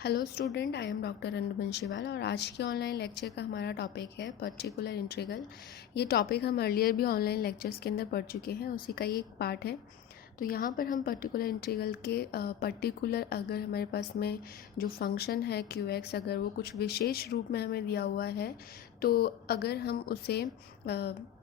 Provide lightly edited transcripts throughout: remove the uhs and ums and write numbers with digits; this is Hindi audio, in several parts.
Hello student, I am doctor Anu Banshiwal और आज के ऑनलाइन लेक्चर का हमारा टॉपिक है पर्टिकुलर इंटीग्रल। ये टॉपिक हम अर्लियर भी ऑनलाइन लेक्चर्स के अंदर पढ़ चुके हैं, उसी का ही एक पार्ट है। तो यहाँ पर हम पर्टिकुलर इंटीग्रल के पर्टिकुलर अगर हमारे पास में जो फंक्शन है क्यू एक्स, अगर वो कुछ विशेष रूप में हमें दिया हुआ है, तो अगर हम उसे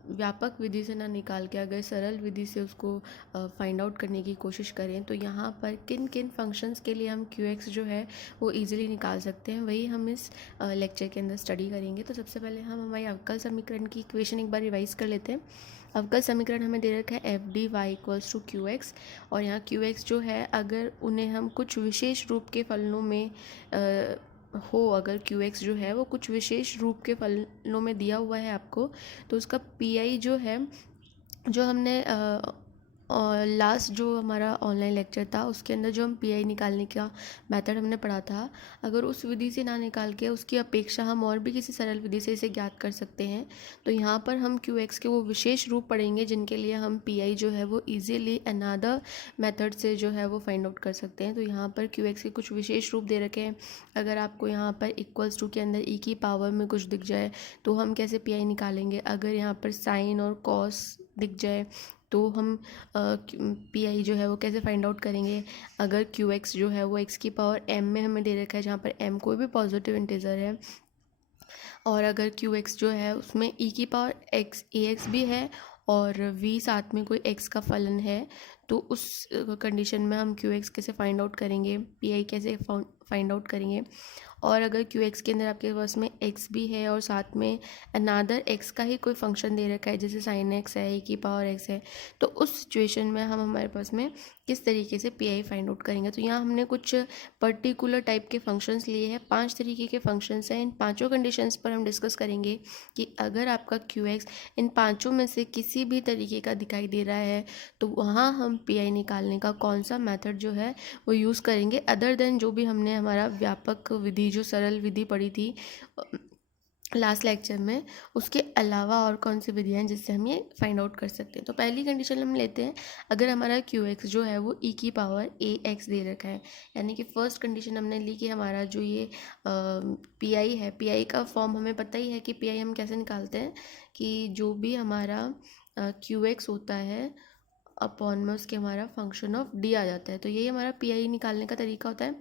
व्यापक विधि से ना निकाल के अगर सरल विधि से उसको फाइंड आउट करने की कोशिश करें, तो यहाँ पर किन किन फंक्शंस के लिए हम क्यू एक्स जो है वो इजीली निकाल सकते हैं, वही हम इस लेक्चर के अंदर स्टडी करेंगे। तो सबसे पहले हम हमारी अवकल समीकरण की इक्वेशन एक बार रिवाइज कर लेते हैं। अवकल समीकरण हमें दे रखा है F D Y equals to Q X, और यहाँ क्यू एक्स जो है अगर उन्हें हम कुछ विशेष रूप के फलनों में अगर क्यू एक्स जो है वो कुछ विशेष रूप के फलनों में दिया हुआ है आपको, तो उसका पी आई जो है, जो हमने और लास्ट जो हमारा ऑनलाइन लेक्चर था उसके अंदर जो हम पीआई निकालने का मेथड हमने पढ़ा था, अगर उस विधि से ना निकाल के उसकी अपेक्षा हम और भी किसी सरल विधि से इसे ज्ञात कर सकते हैं। तो यहाँ पर हम क्यू एक्स के वो विशेष रूप पढ़ेंगे जिनके लिए हम पीआई जो है वो इजीली अनदर मेथड से जो है वो फाइंड आउट कर सकते हैं। तो यहाँ पर क्यू एक्स के कुछ विशेष रूप दे रखे हैं। अगर आपको यहाँ पर इक्वल्स टू के अंदर ई की पावर में कुछ दिख जाए तो हम कैसे पीआई निकालेंगे। अगर यहाँ पर साइन और कॉस दिख जाए तो हम पी आई जो है वो कैसे फाइंड आउट करेंगे। अगर क्यू एक्स जो है वो एक्स की पावर एम में हमें दे रखा है, जहाँ पर एम कोई भी पॉजिटिव इंटीजर है, और अगर क्यू एक्स जो है उसमें ई की पावर एक्स ए एक्स भी है और वी साथ में कोई एक्स का फलन है, तो उस कंडीशन में हम क्यू एक्स कैसे फाइंड आउट करेंगे, पी आई कैसे फाइंड आउट करेंगे। और अगर क्यू एक्स के अंदर आपके पास में एक्स भी है और साथ में अनादर एक्स का ही कोई फंक्शन दे रखा है, जैसे साइन एक्स है, ई की पावर एक्स है, तो उस सिचुएशन में हम हमारे पास में किस तरीके से पी आई फाइंड आउट करेंगे। तो यहाँ हमने कुछ पर्टिकुलर टाइप के फंक्शंस लिए हैं, 5 तरीके के फंक्शंस हैं। इन पांचों कंडीशंस पर हम डिस्कस करेंगे कि अगर आपका क्यू एक्स इन पांचों में से किसी भी तरीके का दिखाई दे रहा है, तो वहाँ हम पी आई निकालने का कौन सा मेथड जो है वो यूज़ करेंगे, अदर देन जो भी हमने हमारा व्यापक विधि जो सरल विधि पढ़ी थी लास्ट लेक्चर में, उसके अलावा और कौन सी विधियाँ हैं जिससे हम ये फाइंड आउट कर सकते हैं। तो पहली कंडीशन हम लेते हैं, अगर हमारा क्यू एक्स जो है वो ई की पावर ए एक्स दे रखा है, यानी कि फर्स्ट कंडीशन हमने ली कि हमारा जो ये पी आई है, पी आई का फॉर्म हमें पता ही है कि पी आई हम कैसे निकालते हैं, कि जो भी हमारा क्यू एक्स होता है अपॉन में उसके हमारा फंक्शन ऑफ डी आ जाता है। तो यही हमारा पी आई निकालने का तरीका होता है।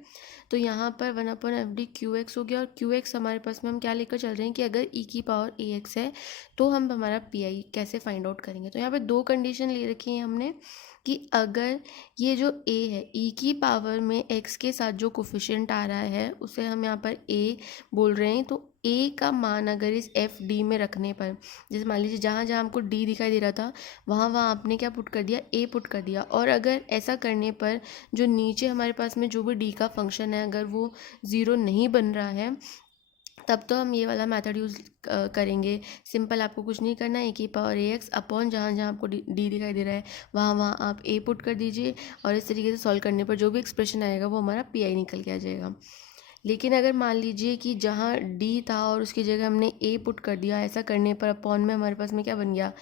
तो यहाँ पर 1 एफ डी क्यू एक्स हो गया, और क्यू एक्स हमारे पास में हम क्या लेकर चल रहे हैं कि अगर ई की पावर ए एक्स है तो हम हमारा पी आई कैसे फाइंड आउट करेंगे। तो यहाँ पे दो कंडीशन ले रखी है हमने कि अगर ये जो ए है, ई की पावर में एक्स के साथ जो कोफिशिएंट आ रहा है उसे हम यहाँ पर ए बोल रहे हैं, तो ए का मान अगर इस एफ डी में रखने पर, जैसे मान लीजिए जहाँ जहाँ हमको डी दिखाई दे रहा था वहाँ वहाँ आपने क्या पुट कर दिया, ए पुट कर दिया। और अगर ऐसा करने पर जो नीचे हमारे पास में जो भी डी का फंक्शन है अगर वो ज़ीरो नहीं बन रहा है, तब तो हम ये वाला मेथड यूज़ करेंगे। सिंपल, आपको कुछ नहीं करना है, ए की पावर ए एक्स अपॉन जहाँ जहाँ आपको डी दिखाई दे रहा है वहाँ वहाँ आप ए पुट कर दीजिए, और इस तरीके से सॉल्व करने पर जो भी एक्सप्रेशन आएगा वो हमारा पी आई निकल के आ जाएगा। लेकिन अगर मान लीजिए कि जहाँ डी था और उसकी जगह हमने ए पुट कर दिया, ऐसा करने पर अपॉन में हमारे पास में क्या बन गया,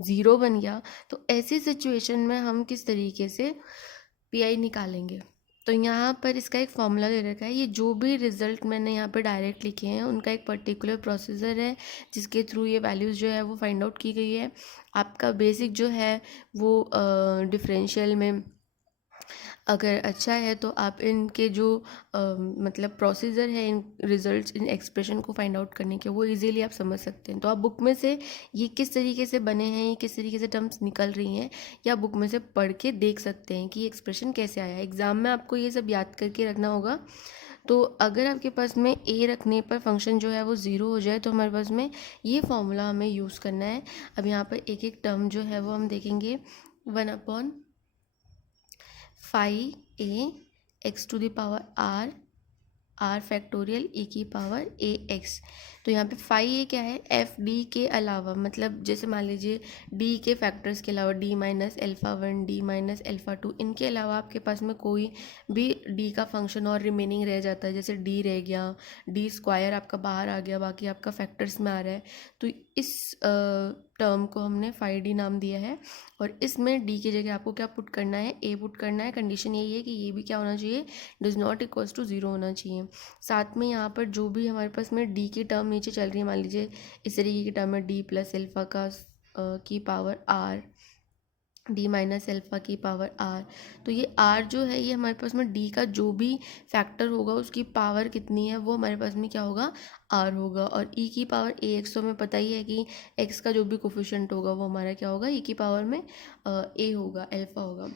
ज़ीरो बन गया। तो ऐसी सिचुएशन में हम किस तरीके से पी आई निकालेंगे। तो यहाँ पर इसका एक फॉर्मूला दे रखा है, ये जो भी रिज़ल्ट मैंने यहाँ पर डायरेक्ट लिखे हैं उनका एक पर्टिकुलर प्रोसीजर है जिसके थ्रू ये वैल्यूज़ जो है वो फाइंड आउट की गई है। आपका बेसिक जो है वो डिफरेंशियल में अगर अच्छा है तो आप इनके जो मतलब प्रोसीजर है, इन रिजल्ट्स, इन एक्सप्रेशन को फाइंड आउट करने के, वो इजीली आप समझ सकते हैं। तो आप बुक में से ये किस तरीके से बने हैं, ये किस तरीके से टर्म्स निकल रही हैं, या बुक में से पढ़ के देख सकते हैं कि ये एक्सप्रेशन कैसे आया। एग्ज़ाम में आपको ये सब याद करके रखना होगा। तो अगर आपके पास में ए रखने पर फंक्शन जो है वो ज़ीरो हो जाए, तो हमारे पास में ये फॉर्मूला हमें यूज़ करना है। अब यहाँ पर एक एक टर्म जो है वो हम देखेंगे। 1/5 a x to the power R factorial e की पावर ए एक्स। तो यहाँ पे फाई ए क्या है, एफ डी के अलावा, मतलब जैसे मान लीजिए डी के फैक्टर्स के अलावा D minus alpha one, D minus alpha two, इनके अलावा आपके पास में कोई भी डी का फंक्शन और रिमेनिंग रह जाता है, जैसे डी रह गया, डी स्क्वायर आपका बाहर आ गया, बाकी आपका फैक्टर्स में आ रहा है। तो इस टर्म को हमने फाई डी नाम दिया है और इसमें डी की जगह आपको क्या पुट करना है, ए पुट करना है। कंडीशन यही है कि ये भी क्या होना चाहिए, डज नॉट इक्वल्स टू 0 होना चाहिए। साथ में यहाँ पर जो भी हमारे पास में डी की टर्म नीचे चल रही है, मान लीजिए इस तरीके की टर्म है डी प्लस एल्फा का की power R, D minus alpha की पावर आर। तो ये आर जो है ये हमारे पास में डी का जो भी फैक्टर होगा उसकी पावर कितनी है वो हमारे पास में क्या होगा, आर होगा। और ई की पावर ए एक्स, तो हमें पता ही है कि एक्स का जो भी कोफिशिएंट होगा वो हमारा क्या होगा, ई की पावर में ए होगा, एल्फा होगा।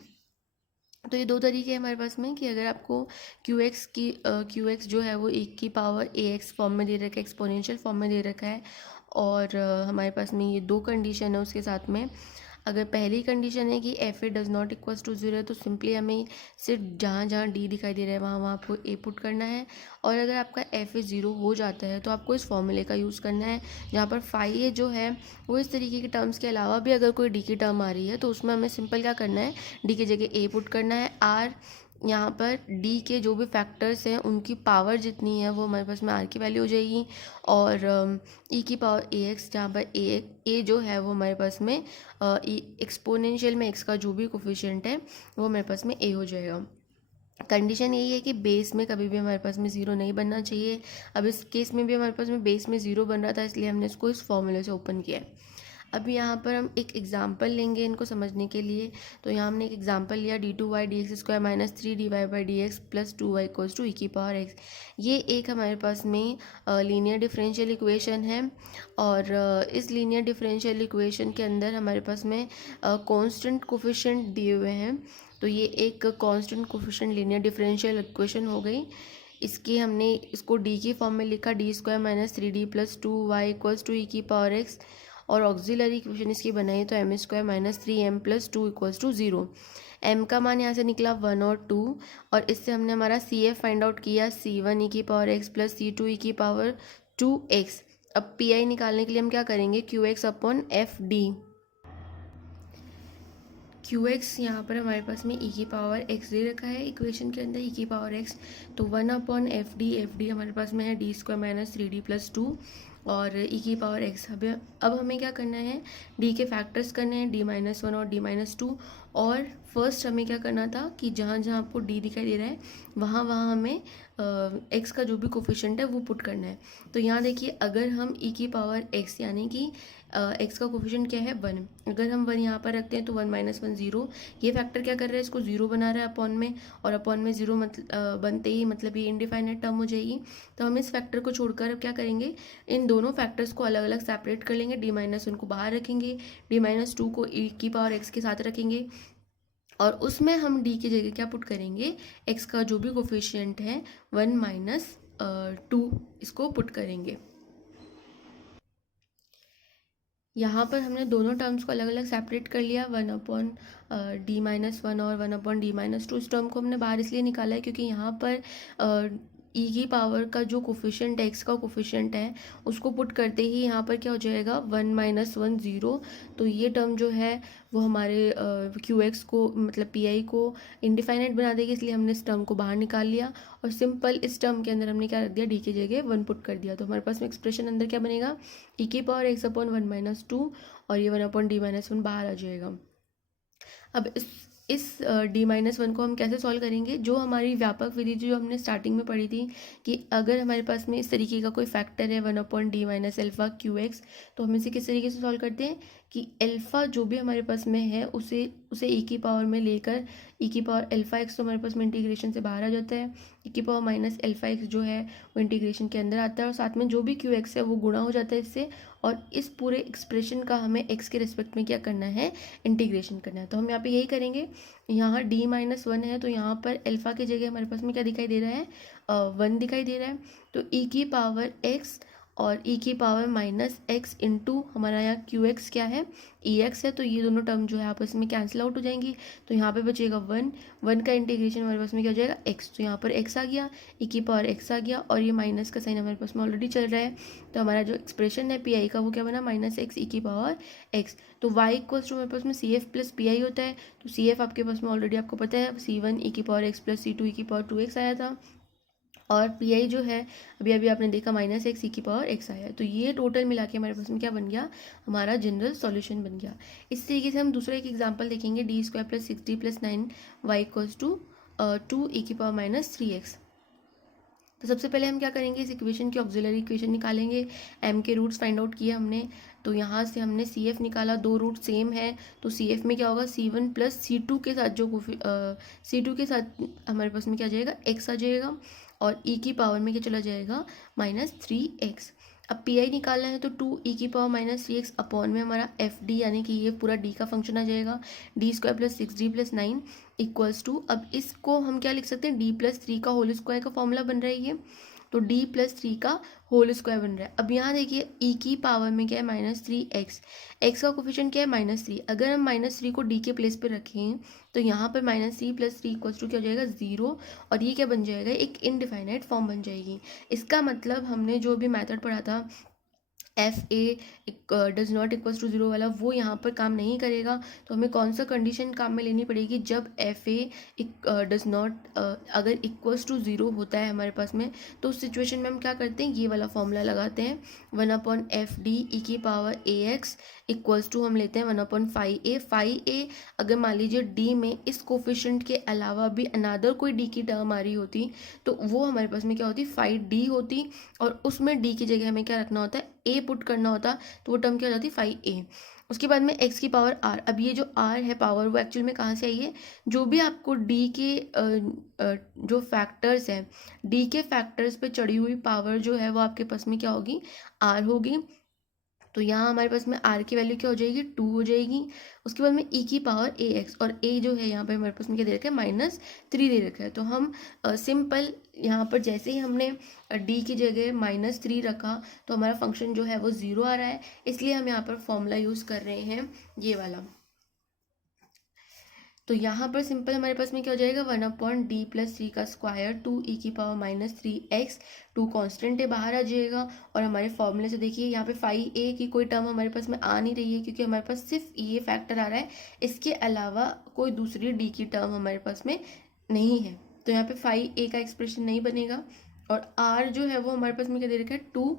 तो ये दो तरीके हैं हमारे पास में कि अगर आपको क्यू एक्स जो है वो एक की पावर ए एक्स फॉर्म में दे रखा है, एक्सपोनेंशियल फॉर्म में दे रखा है, और हमारे पास में ये दो कंडीशन है उसके साथ में। अगर पहली कंडीशन है कि F A does not equals to 0 तो सिंपली हमें सिर्फ जहाँ जहाँ डी दिखाई दे रहा है वहाँ वहाँ आपको ए पुट करना है। और अगर आपका एफ ए 0 हो जाता है तो आपको इस फॉर्मूले का यूज़ करना है, जहाँ पर फाई ए जो है वो इस तरीके के टर्म्स के अलावा भी अगर कोई डी की टर्म आ रही है तो उसमें हमें सिंपल क्या करना है, डी की जगह ए पुट करना है। आर यहाँ पर डी के जो भी फैक्टर्स हैं उनकी पावर जितनी है वो हमारे पास में आर की वैल्यू हो जाएगी। और ई की पावर ए एक्स, जहाँ पर ए जो है वो हमारे पास में एक्सपोनेंशियल में एक्स का जो भी कोफिशिएंट है वो हमारे पास में ए हो जाएगा। कंडीशन यही है कि बेस में कभी भी हमारे पास में 0 नहीं बनना चाहिए। अब इस केस में भी हमारे पास में बेस में 0 बन रहा था, इसलिए हमने इसको इस फॉर्मूले से ओपन किया है। अब यहाँ पर हम एक एग्जाम्पल लेंगे इनको समझने के लिए। तो यहाँ हमने एक एग्जाम्पल लिया, d two y d x square minus 3 dy by d x plus 2y equals to e की पावर एक्स। ये एक हमारे पास में लीनियर डिफरेंशियल इक्वेशन है। और इस लीनियर डिफरेंशियल इक्वेशन के अंदर हमारे पास में कांस्टेंट कोफिशिएंट दिए हुए हैं। तो ये एक constant coefficient linear differential equation हो गई। इसकी हमने इसको डी की फॉर्म में लिखा, d square minus 3d plus 2y equals to e की पावर एक्स। और ऑक्सिलरी इक्वेशन इसकी बनाई तो m square minus 3m plus 2 equals to 0। M का मान यहाँ से निकला 1 और 2, और इससे हमने हमारा सी एफ फाइंड आउट किया, c1 ई की पावर एक्स प्लस c2 ई की पावर 2x। अब पी आई निकालने के लिए हम क्या करेंगे, Q x upon F D. Q x यहाँ पर हमारे पास में ई की पावर एक्स दे रखा है इक्वेशन के अंदर, ई की पावर एक्स। तो 1 अपॉन एफ डी हमारे पास में है D square minus 3d plus 2 और ई की पावर एक्स। अब हमें क्या करना है, डी के फैक्टर्स करने हैं, डी माइनस 1 और डी माइनस 2। और फर्स्ट हमें क्या करना था कि जहाँ जहाँ आपको डी दिखाई दे रहा है वहाँ वहाँ हमें एक्स का जो भी कोफिशिएंट है वो पुट करना है। तो यहाँ देखिए, अगर हम ई की पावर एक्स यानी कि एक्स का कोफिशिएंट क्या है 1, अगर हम 1 यहाँ पर रखते हैं तो 1 माइनस 1 0। ये फैक्टर क्या कर रहा है, इसको 0 बना रहा है अपॉन में, और अपॉन में 0 बनते ही मतलब ये इनडिफाइनेट टर्म हो जाएगी। तो हम इस फैक्टर को छोड़कर अब क्या करेंगे, इन दोनों फैक्टर्स को अलग अलग सेपरेट कर लेंगे। डी माइनस 1 को बाहर रखेंगे, डी माइनस 2 को ई की पावर एक्स के साथ रखेंगे, और उसमें हम डी की जगह क्या पुट करेंगे, एक्स का जो भी कोफिशिएंट है 1 माइनस 2 इसको पुट करेंगे। यहाँ पर हमने दोनों टर्म्स को अलग अलग सेपरेट कर लिया, 1 अपॉन डी माइनस 1 और 1 अपॉन डी माइनस 2। इस टर्म को हमने बाहर इसलिए निकाला है क्योंकि यहाँ पर ई की पावर का जो कोफिशिएंट एक्स का कोफिशिएंट है उसको पुट करते ही यहाँ पर क्या हो जाएगा, 1 माइनस 1 0। तो ये टर्म जो है वो हमारे क्यू एक्स को मतलब पी आई को इनडिफाइनेट बना देगी, इसलिए हमने इस टर्म को बाहर निकाल लिया। और सिंपल इस टर्म के अंदर हमने क्या रख दिया, डी की जगह 1 पुट कर दिया। तो हमारे पास में एक्सप्रेशन अंदर क्या बनेगा, ई की पावर एक्स अपॉन 1 माइनस 2 और ये 1 अपॉन डी माइनस 1 बाहर आ जाएगा। अब इस डी माइनस 1 को हम कैसे सॉल्व करेंगे, जो हमारी व्यापक विधि जो हमने स्टार्टिंग में पढ़ी थी कि अगर हमारे पास में इस तरीके का कोई फैक्टर है 1 upon D minus alpha Q x, तो हम इसे किस तरीके से सॉल्व करते हैं कि एल्फा जो भी हमारे पास में है उसे ई की पावर में लेकर ई की पावर एल्फा एक्स तो हमारे पास में इंटीग्रेशन से बाहर आ जाता है, ई की पावर माइनस एल्फा एक्स जो है वो इंटीग्रेशन के अंदर आता है, और साथ में जो भी क्यू एक्स है वो गुणा हो जाता है इससे। और इस पूरे एक्सप्रेशन का हमें एक्स के रिस्पेक्ट में क्या करना है, इंटीग्रेशन करना है। तो हम यहाँ पे यही करेंगे। यहाँ डी माइनस 1 है तो यहाँ पर एल्फा की जगह हमारे पास में क्या दिखाई दे रहा है, 1 दिखाई दे रहा है। तो ई की पावर एक्स और ई की पावर माइनस एक्स इंटू हमारा यहाँ क्यू एक्स क्या है, ई एक्स है। तो ये दोनों टर्म जो है आपस में कैंसिल आउट हो जाएंगी। तो यहाँ पे बचेगा 1 का इंटीग्रेशन हमारे पास में क्या हो जाएगा, एक्स। तो यहाँ पर एक्स आ गया, ई की पावर एक्स आ गया, और ये माइनस का साइन हमारे पास में ऑलरेडी चल रहा है। तो हमारा जो एक्सप्रेशन है पी आई का वो क्या बना, माइनस एक्स ई की पावर एक्स। तो वाई इक्वल्स टू हमारे पास में C F plus P I होता है। तो सी एफ आपके पास में ऑलरेडी आपको पता है C1 ई की पावर एक्स प्लस C2 ई की पावर 2x आया था। और पी आई जो है अभी अभी आपने देखा माइनस एक्स ई की पावर एक्स आया, तो ये टोटल मिला के हमारे पास में क्या बन गया, हमारा जनरल सॉल्यूशन बन गया। इस तरीके से हम दूसरा एक एग्जांपल देखेंगे, D square plus 6d plus 9y equals to 2 E की पावर माइनस 3x। तो सबसे पहले हम क्या करेंगे, इस इक्वेशन की ऑक्सिलरी इक्वेशन निकालेंगे। m के रूट्स फाइंड आउट किए हमने, तो यहाँ से हमने CF निकाला, दो रूट सेम है तो CF में क्या होगा, C1 प्लस C2 के साथ जो C2 के साथ हमारे पास में क्या आ जाएगा, x आ जाएगा, और e की पावर में क्या चला जाएगा, -3x। अब पी आई निकालना है तो 2 ई की पावर -3x अपॉन में हमारा एफ डी, यानी कि ये पूरा डी का फंक्शन आ जाएगा, D square plus 6d plus 9 equals to, अब इसको हम क्या लिख सकते हैं, डी प्लस 3 का होल स्क्वायर का फॉर्मूला बन रहा है ये, तो डी प्लस 3 का होल स्क्वायर बन रहा है। अब यहाँ देखिए ई की पावर में क्या है, -3x, एक्स का कोफिशिएंट क्या है, -3, अगर हम -3 को डी के प्लेस पे रखें तो यहाँ पर -3 प्लस 3 इक्वल्स टू क्या हो जाएगा, 0, और ये क्या बन जाएगा, एक इनडिफाइनाइट फॉर्म बन जाएगी। इसका मतलब हमने जो भी मेथड पढ़ा था F A does not equals to 0 वाला, वो यहाँ पर काम नहीं करेगा। तो हमें कौन सा कंडीशन काम में लेनी पड़ेगी, जब एफ ए डज नॉट अगर इक्वल्स टू 0 होता है हमारे पास में, तो उस सिचुएशन में हम क्या करते हैं, ये वाला फॉर्मूला लगाते हैं, 1/f(d) ई की पावर ax इक्वल्स टू हम लेते हैं 1/5a। 5a अगर मान लीजिए डी में इस कोफिशिएंट के अलावा भी अनादर कोई डी की टर्म आ रही होती तो वो हमारे पास में क्या होती, 5d होती, और उसमें डी की जगह हमें क्या रखना होता है, a पुट करना होता, तो वो टर्म क्या हो जाती, 5a। उसके बाद में x की पावर r, अब ये जो r है पावर वो एक्चुअल में कहाँ से आई है, जो भी आपको d के जो फैक्टर्स हैं, d के फैक्टर्स पे चढ़ी हुई पावर जो है वो आपके पास में क्या होगी, r होगी। तो यहाँ हमारे पास में r की वैल्यू क्या हो जाएगी, 2 हो जाएगी। उसके बाद में e की पावर ax, और a जो है यहाँ पे हमारे पास में क्या दे रखा है, -3 दे रखा है। तो हम सिंपल यहाँ पर जैसे ही हमने d की जगह -3 रखा तो हमारा फंक्शन जो है वो 0 आ रहा है, इसलिए हम यहाँ पर फॉर्मूला यूज़ कर रहे हैं ये वाला। तो यहाँ पर सिंपल हमारे पास में क्या हो जाएगा, 1/d प्लस 3 का स्क्वायर 2 ई की पावर -3x, 2 कॉन्स्टेंट है बाहर आ जाएगा, और हमारे फॉर्मूले से देखिए यहाँ पे 5a की कोई टर्म हमारे पास में आ नहीं रही है, क्योंकि हमारे पास सिर्फ ये फैक्टर आ रहा है, इसके अलावा कोई दूसरी d की टर्म हमारे पास में नहीं है, तो यहाँ पे 5a का एक्सप्रेशन नहीं बनेगा। और r जो है वो हमारे पास में क्या दे रखा है, 2,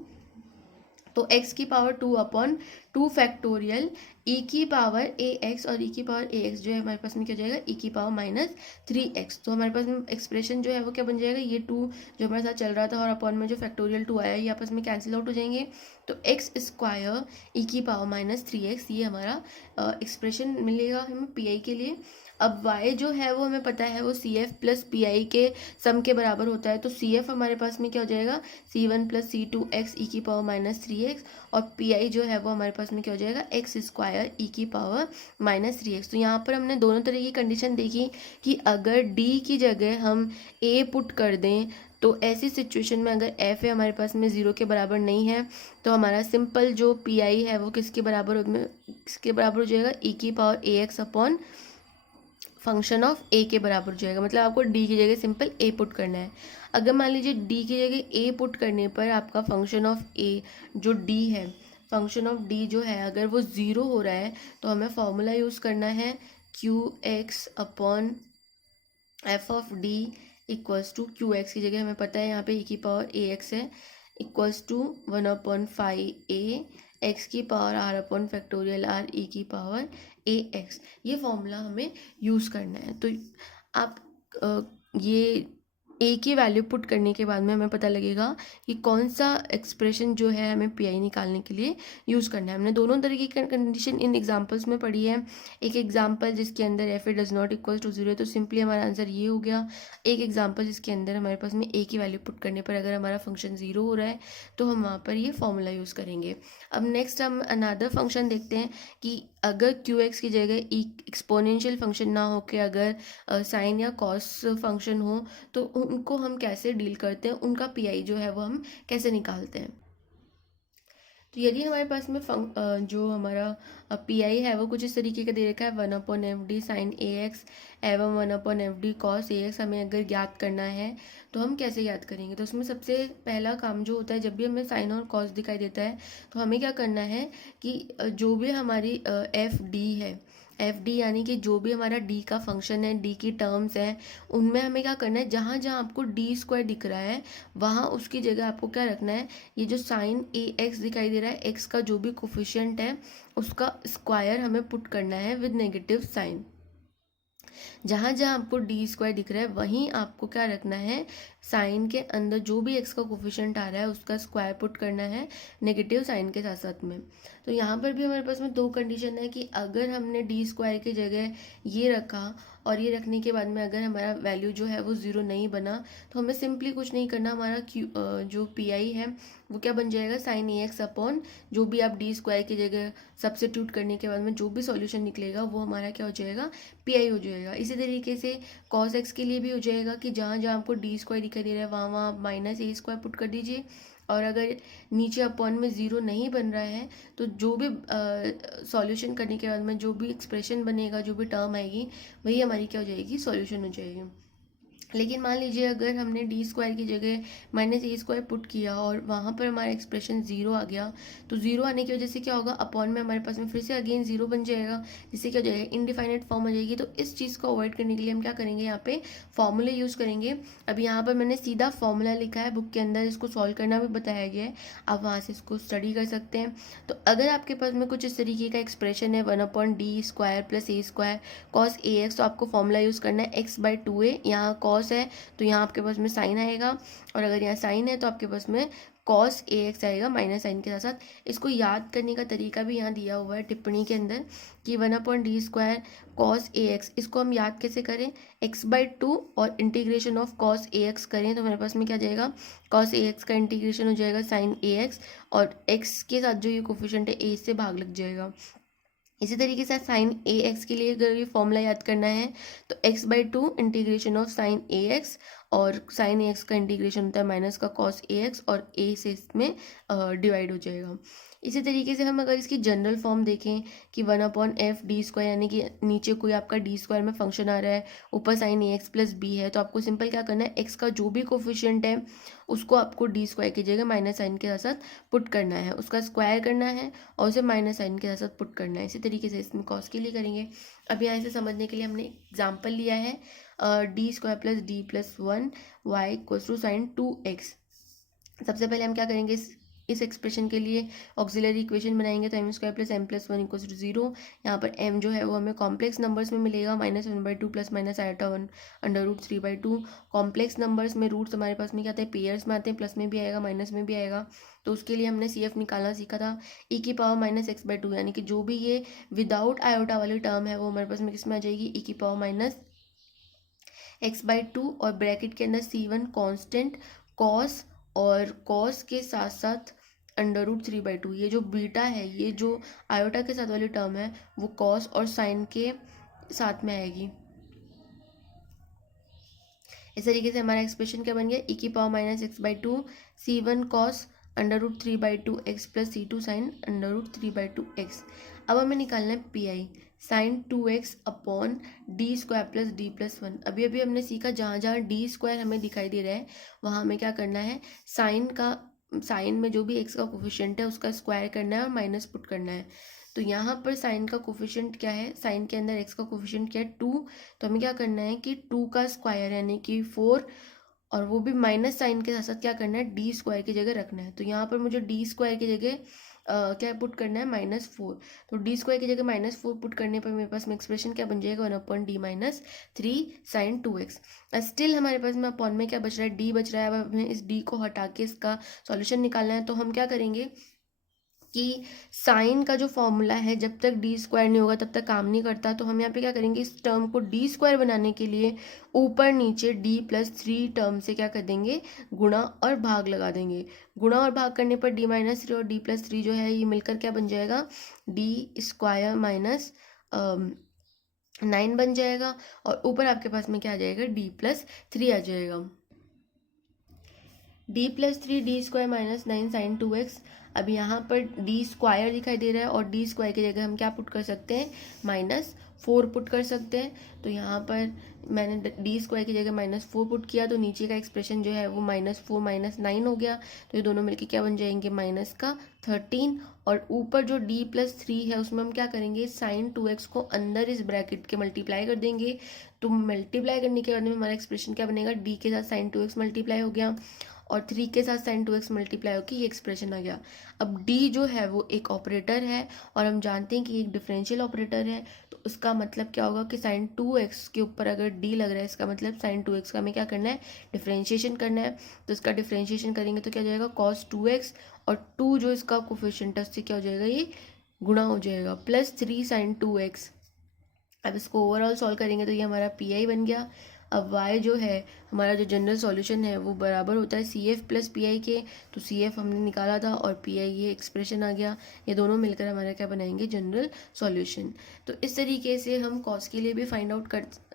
तो x की पावर 2/2 फैक्टोरियल e की पावर ax, और e की पावर ax जो है हमारे पास में क्या हो जाएगा, e की पावर -3x। तो हमारे पास में एक्सप्रेशन जो है वो क्या बन जाएगा, ये 2 जो हमारे साथ चल रहा था और अपॉन में जो फैक्टोरियल 2 आया, ये आपस में कैंसिल आउट हो जाएंगे, तो x स्क्वायर e की पावर -3x, ये हमारा एक्सप्रेशन मिलेगा हमें pi के लिए। अब y जो है वो हमें पता है वो CF प्लस PI के सम के बराबर होता है, तो CF हमारे पास में क्या हो जाएगा, C1 प्लस C2x ई की पावर -3x, और PI जो है वो हमारे पास में क्या हो जाएगा, x स्क्वायर ई की पावर -3x। तो यहाँ पर हमने दोनों तरह की कंडीशन देखी कि अगर d की जगह हम a पुट कर दें तो ऐसी सिचुएशन में अगर f है हमारे पास में 0 के बराबर नहीं है, तो हमारा सिंपल जो PI है वो किसके बराबर हो जाएगा, e की power ax upon function of a के बराबर हो जाएगा। मतलब आपको d की जगह सिंपल a पुट करना है। अगर मान लीजिए d की जगह a पुट करने पर आपका फंक्शन ऑफ a जो d है, फंक्शन ऑफ d जो है अगर वो 0 हो रहा है, तो हमें फॉर्मूला यूज़ करना है qx upon F of d equals to qx की जगह हमें पता है यहाँ पे e की पावर ax है, इक्वल्स टू 1/5a x की power r upon factorial r e की पावर ax। ये फॉर्मूला हमें यूज़ करना है। तो आप ये a की वैल्यू पुट करने के बाद में हमें पता लगेगा कि कौन सा एक्सप्रेशन जो है हमें pi निकालने के लिए यूज़ करना है। हमने दोनों तरह की कंडीशन इन एग्जांपल्स में पढ़ी है। एक एग्जांपल जिसके अंदर f does not equal to 0, तो सिंपली हमारा आंसर ये हो गया। एक एग्जांपल जिसके अंदर हमारे पास में a की वैल्यू पुट करने पर अगर हमारा फंक्शन 0 हो रहा है तो हम वहाँ पर ये फॉर्मूला यूज़ करेंगे। अब नेक्स्ट हम अनदर फंक्शन देखते हैं कि अगर qx की जगह एक्सपोनेंशियल फंक्शन ना हो के अगर साइन या कॉस फंक्शन हो तो उनको हम कैसे डील करते हैं, उनका पी जो है वो हम कैसे निकालते हैं। तो यदि हमारे पास में जो हमारा पी है वो कुछ इस तरीके का दे रखा है, 1/fd साइन ax एवं 1/fd कॉस ax हमें अगर ज्ञात करना है तो हम कैसे ज्ञात करेंगे। तो उसमें सबसे पहला काम जो होता है, जब भी हमें साइन और कॉस दिखाई देता है तो हमें क्या करना है कि जो भी हमारी एफ डी है, एफ डी यानी कि जो भी हमारा डी का फंक्शन है, डी की टर्म्स हैं, उनमें हमें क्या करना है, जहाँ जहाँ आपको डी स्क्वायर दिख रहा है वहाँ उसकी जगह आपको क्या रखना है, ये जो साइन ए एक्स दिखाई दे रहा है, एक्स का जो भी कोफिशिएंट है उसका स्क्वायर हमें पुट करना है विद नेगेटिव साइन। जहाँ जहाँ आपको डी स्क्वायर दिख रहा है वहीं आपको क्या रखना है, साइन के अंदर जो भी एक्स का कोफिशिएंट आ रहा है उसका स्क्वायर पुट करना है नेगेटिव साइन के साथ साथ में। तो यहाँ पर भी हमारे पास में दो कंडीशन है कि अगर हमने डी स्क्वायर की जगह ये रखा और ये रखने के बाद में अगर हमारा वैल्यू जो है वो ज़ीरो नहीं बना, तो हमें सिंपली कुछ नहीं करना, हमारा जो पी आई है वो क्या बन जाएगा, साइन ए एक्स अपॉन जो भी आप डी स्क्वायर की जगह सब्सिट्यूट करने के बाद में जो भी सॉल्यूशन निकलेगा वो हमारा क्या हो जाएगा, पी आई हो जाएगा। इसी तरीके से कॉस एक्स के लिए भी हो जाएगा कि जहाँ जहाँ आपको डी स्क्वायर दिखाई दे रहा है वहाँ वहाँ माइनस ए स्क्वायर पुट कर दीजिए, और अगर नीचे अपॉन में ज़ीरो नहीं बन रहा है तो जो भी सॉल्यूशन करने के बाद में जो भी एक्सप्रेशन बनेगा, जो भी टर्म आएगी वही हमारी क्या हो जाएगी, सॉल्यूशन हो जाएगी। लेकिन मान लीजिए अगर हमने डी स्क्वायर की जगह माइनस ए स्क्वायर पुट किया और वहाँ पर हमारा एक्सप्रेशन ज़ीरो आ गया, तो ज़ीरो आने की वजह से क्या होगा, अपॉन में हमारे पास में फिर से अगेन ज़ीरो बन जाएगा, जिससे क्या हो जाएगा, इनडिफाइनेट फॉर्म हो जाएगी। तो इस चीज़ को अवॉइड करने के लिए हम क्या करेंगे, यहाँ पे फॉर्मूले यूज़ करेंगे। अब यहाँ पर मैंने सीधा फॉर्मूला लिखा है बुक के अंदर, इसको सॉल्व करना भी बताया गया है, आप वहाँ से इसको स्टडी कर सकते हैं। तो अगर आपके पास में कुछ इस तरीके का एक्सप्रेशन है 1/d² + a² cos ax, तो आपको फॉर्मूला यूज़ करना है x/2a, यहाँ कॉस है तो यहाँ आपके पास में साइन आएगा, और अगर यहाँ साइन है तो आपके पास में कॉस ए एक्स आएगा माइनस साइन के साथ साथ। इसको याद करने का तरीका भी यहाँ दिया हुआ है टिप्पणी के अंदर कि 1/d² cos ए एक्स, इसको हम याद कैसे करें, x/2 और integration of cos A x करें तो हमारे पास में क्या जाएगा, cos ए एक्स का इंटीग्रेशन हो जाएगा sin ए एक्स, और x के साथ जो ये कोफिशिएंट है a से भाग लग जाएगा। इसी तरीके से साइन ए एक्स के लिए अगर ये फॉर्मूला याद करना है तो x/2 integration of sine A x, और साइन ए एक्स का इंटीग्रेशन होता है माइनस का कॉस ए एक्स, और a से इसमें डिवाइड हो जाएगा। इसी तरीके से हम अगर इसकी जनरल फॉर्म देखें कि 1/f(d²), यानी कि नीचे कोई आपका d² में फंक्शन आ रहा है, ऊपर साइन ए एक्स प्लस बी है, तो आपको सिंपल क्या करना है, x का जो भी कोफिशिएंट है उसको आपको d² की जगह माइनस साइन के साथ साथ पुट करना है, उसका स्क्वायर करना है और उसे माइनस साइन के साथ साथ पुट करना है। इसी तरीके से इसमें कॉस के लिए करेंगे। अब यहाँ से समझने के लिए हमने एग्जाम्पल लिया है d² + d+1 y = sin 2x। सबसे पहले हम क्या करेंगे, इस एक्सप्रेशन के लिए ऑक्सिलरी इक्वेशन बनाएंगे, तो m² + m+1 = 0। यहाँ पर m जो है वो हमें कॉम्प्लेक्स नंबर्स में मिलेगा, -1/2 + -i1/√3/2। कॉम्प्लेक्स नंबर्स में रूट्स हमारे पास में क्या आते हैं, पेयर्स में आते हैं, प्लस में भी आएगा माइनस में भी आएगा। तो उसके लिए हमने CF निकालना सीखा था, e⁻⁻x/2, यानी कि जो भी ये विदाउट आयोटा वाली टर्म है वो हमारे पास में किस में आ जाएगी, e⁻⁻x/2, और ब्रैकेट के अंदर C1 कांस्टेंट, कॉस, और कॉस के साथ साथ √3/2। ये जो बीटा है, ये जो आयोटा के साथ वाली टर्म है वो कॉस और साइन के साथ में आएगी। इस तरीके से हमारा एक्सप्रेशन क्या बन गया, e⁻⁻x/2 C1 cos √3/2x + C2 sin √3/2x। अब हमें निकालना है P I, sign 2x upon d² + d+1। अभी अभी हमने सीखा जहाँ जहाँ d² हमें दिखाई दे रहा है वहाँ हमें क्या करना है, साइन में जो भी x का कोफिशिएंट है उसका स्क्वायर करना है और माइनस पुट करना है। तो यहाँ पर साइन का कोफिशिएंट क्या है, साइन के अंदर x का कोफिशिएंट क्या है, 2। तो हमें क्या करना है कि 2 का स्क्वायर यानी कि 4, और वो भी माइनस साइन के साथ साथ क्या करना है, d² की जगह रखना है। तो यहाँ पर मुझे d² की जगह क्या पुट करना है, -4। तो d² की जगह -4 पुट करने पर मेरे पास में एक्सप्रेशन क्या बन जाएगा, 1/d - 3 sin 2x। स्टिल हमारे पास में अपॉन में क्या बच रहा है, d बच रहा है। अब हमें इस d को हटा के इसका सॉल्यूशन निकालना है, तो हम क्या करेंगे कि साइन का जो फॉर्मूला है जब तक d² नहीं होगा तब तक काम नहीं करता। तो हम यहाँ पे क्या करेंगे, इस टर्म को d² बनाने के लिए ऊपर नीचे d + 3 टर्म से क्या कर देंगे, गुणा और भाग लगा देंगे। गुणा और भाग करने पर d - 3 और d + 3 जो है ये मिलकर क्या बन जाएगा, d² - 9 बन जाएगा, और ऊपर आपके पास में क्या आ जाएगा, d + 3 आ जाएगा। d + 3 d² - 9 sin 2x। अब यहाँ पर d² दिखाई दे रहा है और d² की जगह हम क्या पुट कर सकते हैं, 4 पुट कर सकते हैं। तो यहाँ पर मैंने डी स्क्वायर की जगह -4 पुट किया, तो नीचे का एक्सप्रेशन जो है वो -4 -9 हो गया। तो ये दोनों मिलके क्या बन जाएंगे, -13। और ऊपर जो d+3 है उसमें हम क्या करेंगे, sin 2x को अंदर इस ब्रैकेट के मल्टीप्लाई कर देंगे। तो मल्टीप्लाई करने के बाद में हमारा एक्सप्रेशन क्या बनेगा, d के साथ sin 2x मल्टीप्लाई हो गया और 3 के साथ sin 2x मल्टीप्लाई होकर ये एक्सप्रेशन आ गया। अब d जो है वो एक ऑपरेटर है और हम जानते हैं कि एक डिफरेंशियल ऑपरेटर है। तो उसका मतलब क्या होगा कि sin 2x के ऊपर अगर d लग रहा है, इसका मतलब sin 2x का हमें क्या करना है, डिफरेंशिएशन करना है। तो इसका डिफरेंशिएशन करेंगे तो क्या हो जाएगा, cos 2x और 2 जो इसका कोफिशिएंट है उससे क्या हो जाएगा, ये गुणा हो जाएगा, +3 sin 2x। अब इसको ओवरऑल सॉल्व करेंगे तो ये हमारा पी आई बन गया। अब y जो है हमारा जो जनरल सॉल्यूशन है वो बराबर होता है C F plus P I के। तो सी एफ हमने निकाला था और पी आई ये एक्सप्रेशन आ गया। ये दोनों मिलकर हमारा क्या बनाएंगे, जनरल सॉल्यूशन। तो इस तरीके से हम कॉस के लिए भी फाइंड आउट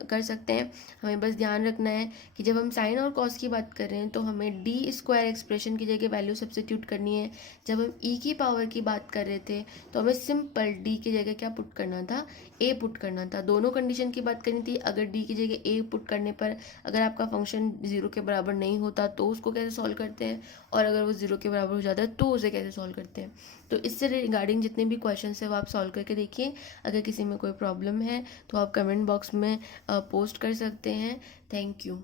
कर सकते हैं। हमें बस ध्यान रखना है कि जब हम साइन और कॉस की बात कर रहे हैं तो हमें डी स्क्वायर एक्सप्रेशन की जगह वैल्यू सब्स्टिट्यूट करनी है। जब हम ई की पावर की बात कर रहे थे तो हमें सिंपल डी की जगह क्या पुट करना था, ए पुट करना था। दोनों कंडीशन की बात करनी थी। अगर डी की जगह ए पुट करने पर अगर आपका फंक्शन 0 के बराबर नहीं होता तो उसको कैसे सॉल्व करते हैं, और अगर वो 0 के बराबर हो जाता है तो उसे कैसे सॉल्व करते हैं। तो इससे रिगार्डिंग जितने भी क्वेश्चन है वो आप सॉल्व करके देखिए। अगर किसी में कोई प्रॉब्लम है तो आप कमेंट बॉक्स में पोस्ट कर सकते हैं। Thank you.